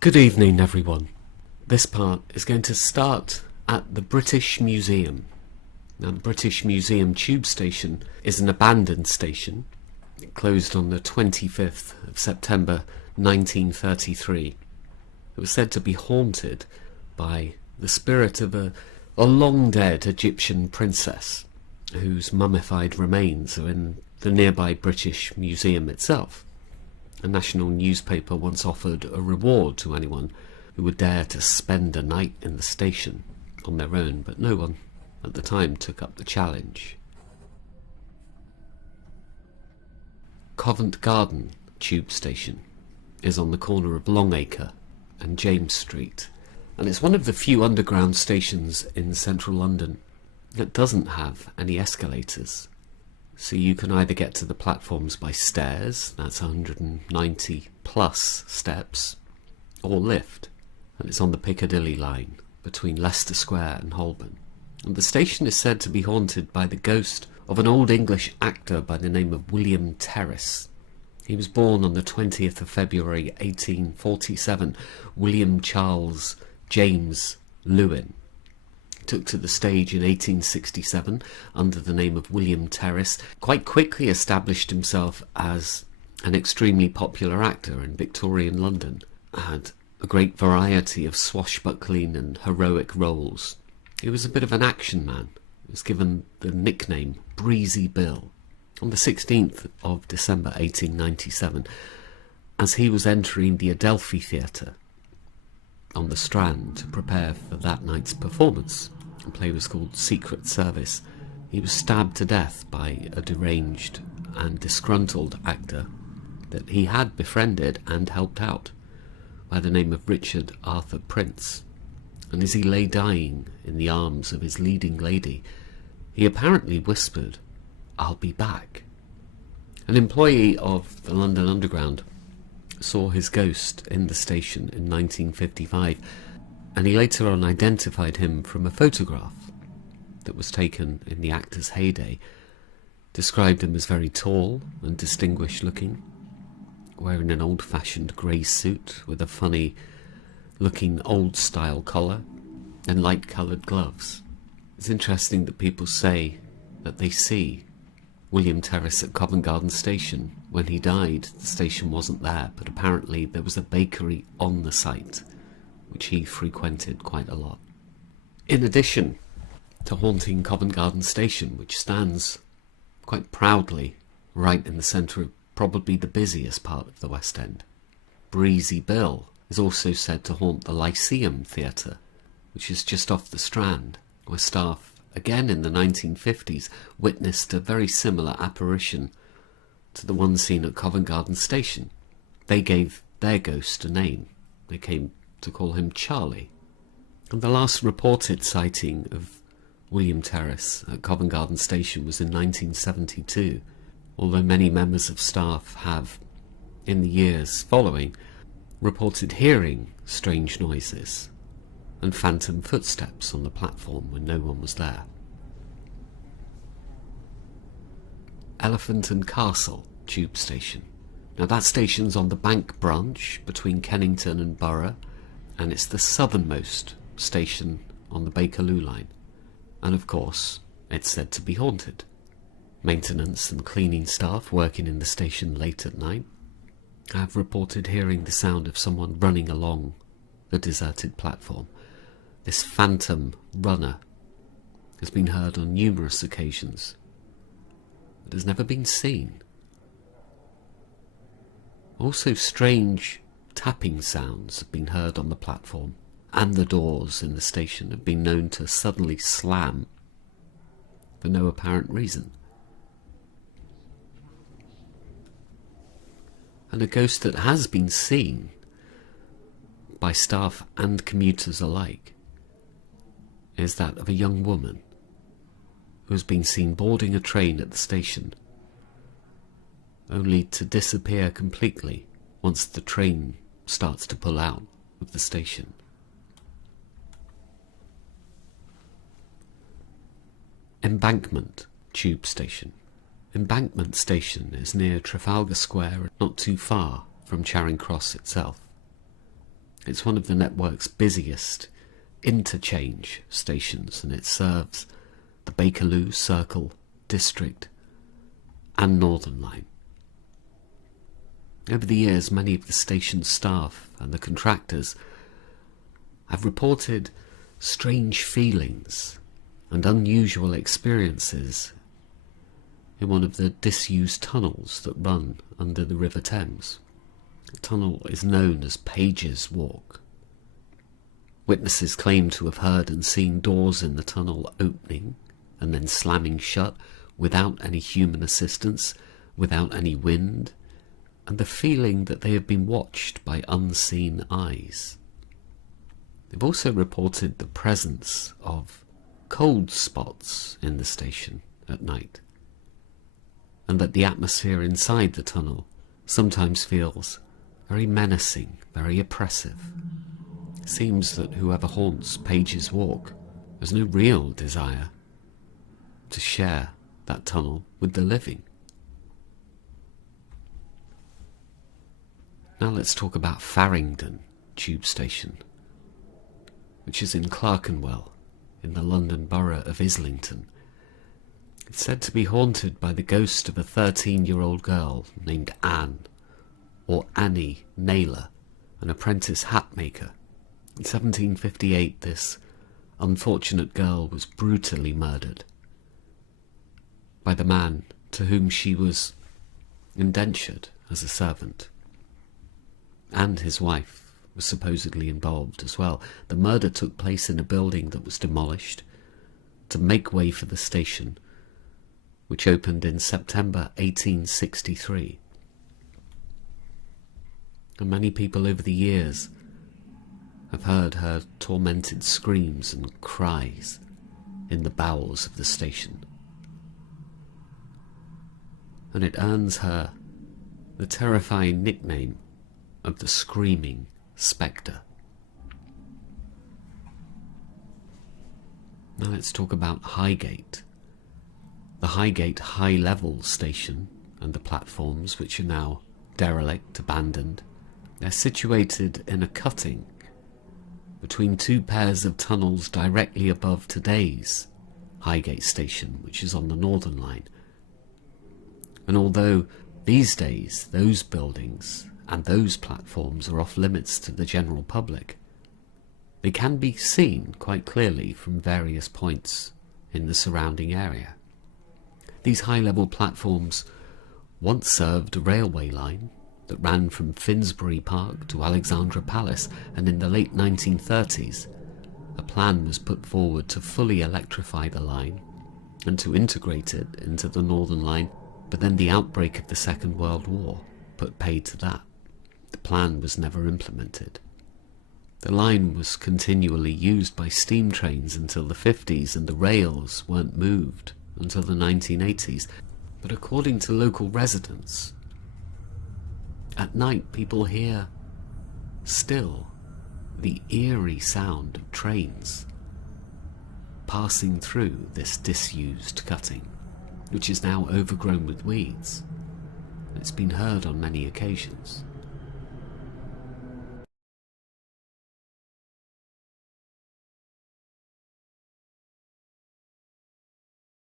Good evening, everyone. This part is going to start at the British Museum. Now, the British Museum tube station is an abandoned station. It closed on the 25th of September 1933. It was said to be haunted by the spirit of a long-dead Egyptian princess whose mummified remains are in the nearby British Museum itself. A national newspaper once offered a reward to anyone who would dare to spend a night in the station on their own, but no one at the time took up the challenge. Covent Garden tube station is on the corner of Longacre and James Street, and it's one of the few underground stations in central London that doesn't have any escalators. So you can either get to the platforms by stairs, that's 190 plus steps, or lift, and it's on the Piccadilly line between Leicester Square and Holborn. And the station is said to be haunted by the ghost of an old English actor by the name of William Terrace. He was born on the 20th of February 1847, William Charles James Lewin. Took to the stage in 1867 under the name of William Terrace, quite quickly established himself as an extremely popular actor in Victorian London, had a great variety of swashbuckling and heroic roles. He was a bit of an action man. He was given the nickname Breezy Bill. On the 16th of December 1897, as he was entering the Adelphi Theatre on the Strand to prepare for that night's performance. The play was called Secret Service. He was stabbed to death by a deranged and disgruntled actor that he had befriended and helped out by the name of Richard Arthur Prince. And as he lay dying in the arms of his leading lady, he apparently whispered, "I'll be back." An employee of the London Underground saw his ghost in the station in 1955, and he later on identified him from a photograph that was taken in the actor's heyday, described him as very tall and distinguished looking, wearing an old-fashioned grey suit with a funny looking old-style collar and light-coloured gloves. It's interesting that people say that they see William Terrace at Covent Garden Station. When he died, the station wasn't there, but apparently there was a bakery on the site, which he frequented quite a lot. In addition to haunting Covent Garden Station, which stands quite proudly right in the centre of probably the busiest part of the West End, Breezy Bill is also said to haunt the Lyceum Theatre, which is just off the Strand, where staff, again in the 1950s, witnessed a very similar apparition to the one seen at Covent Garden Station. They gave their ghost a name. They came to call him Charlie. And the last reported sighting of William Terrace at Covent Garden Station was in 1972, although many members of staff have, in the years following, reported hearing strange noises and phantom footsteps on the platform when no one was there. Elephant and Castle tube station. Now that station's on the Bank branch between Kennington and Borough, and it's the southernmost station on the Bakerloo line. And of course, it's said to be haunted. Maintenance and cleaning staff working in the station late at night have reported hearing the sound of someone running along the deserted platform. This phantom runner has been heard on numerous occasions, but has never been seen. Also, strange tapping sounds have been heard on the platform, and the doors in the station have been known to suddenly slam for no apparent reason. And a ghost that has been seen by staff and commuters alike is that of a young woman who has been seen boarding a train at the station, only to disappear completely once the train starts to pull out of the station. Embankment tube station. Embankment station is near Trafalgar Square, not too far from Charing Cross itself. It's one of the network's busiest interchange stations, and it serves the Bakerloo, Circle, District and Northern Line. Over the years, many of the station's staff and the contractors have reported strange feelings and unusual experiences in one of the disused tunnels that run under the River Thames. The tunnel is known as Page's Walk. Witnesses claim to have heard and seen doors in the tunnel opening and then slamming shut without any human assistance, without any wind, and the feeling that they have been watched by unseen eyes. They've also reported the presence of cold spots in the station at night, and that the atmosphere inside the tunnel sometimes feels very menacing, very oppressive. It seems that whoever haunts Page's Walk has no real desire to share that tunnel with the living. Now let's talk about Farringdon tube station, which is in Clerkenwell, in the London borough of Islington. It's said to be haunted by the ghost of a 13-year-old girl named Anne, or Annie Naylor, an apprentice hat maker. In 1758, this unfortunate girl was brutally murdered by the man to whom she was indentured as a servant. And his wife was supposedly involved as well. The murder took place in a building that was demolished to make way for the station, which opened in September 1863. And many people over the years have heard her tormented screams and cries in the bowels of the station. And it earns her the terrifying nickname of the Screaming Spectre. Now let's talk about Highgate. The Highgate high-level station and the platforms, which are now derelict, abandoned, they're situated in a cutting between two pairs of tunnels directly above today's Highgate station, which is on the Northern Line. And although these days those buildings and those platforms are off limits to the general public, they can be seen quite clearly from various points in the surrounding area. These high-level platforms once served a railway line that ran from Finsbury Park to Alexandra Palace, and in the late 1930s a plan was put forward to fully electrify the line and to integrate it into the Northern Line, but then the outbreak of the Second World War put paid to that. The plan was never implemented. The line was continually used by steam trains until the 50s, and the rails weren't moved until the 1980s. But according to local residents, at night people hear still the eerie sound of trains passing through this disused cutting, which is now overgrown with weeds. It's been heard on many occasions.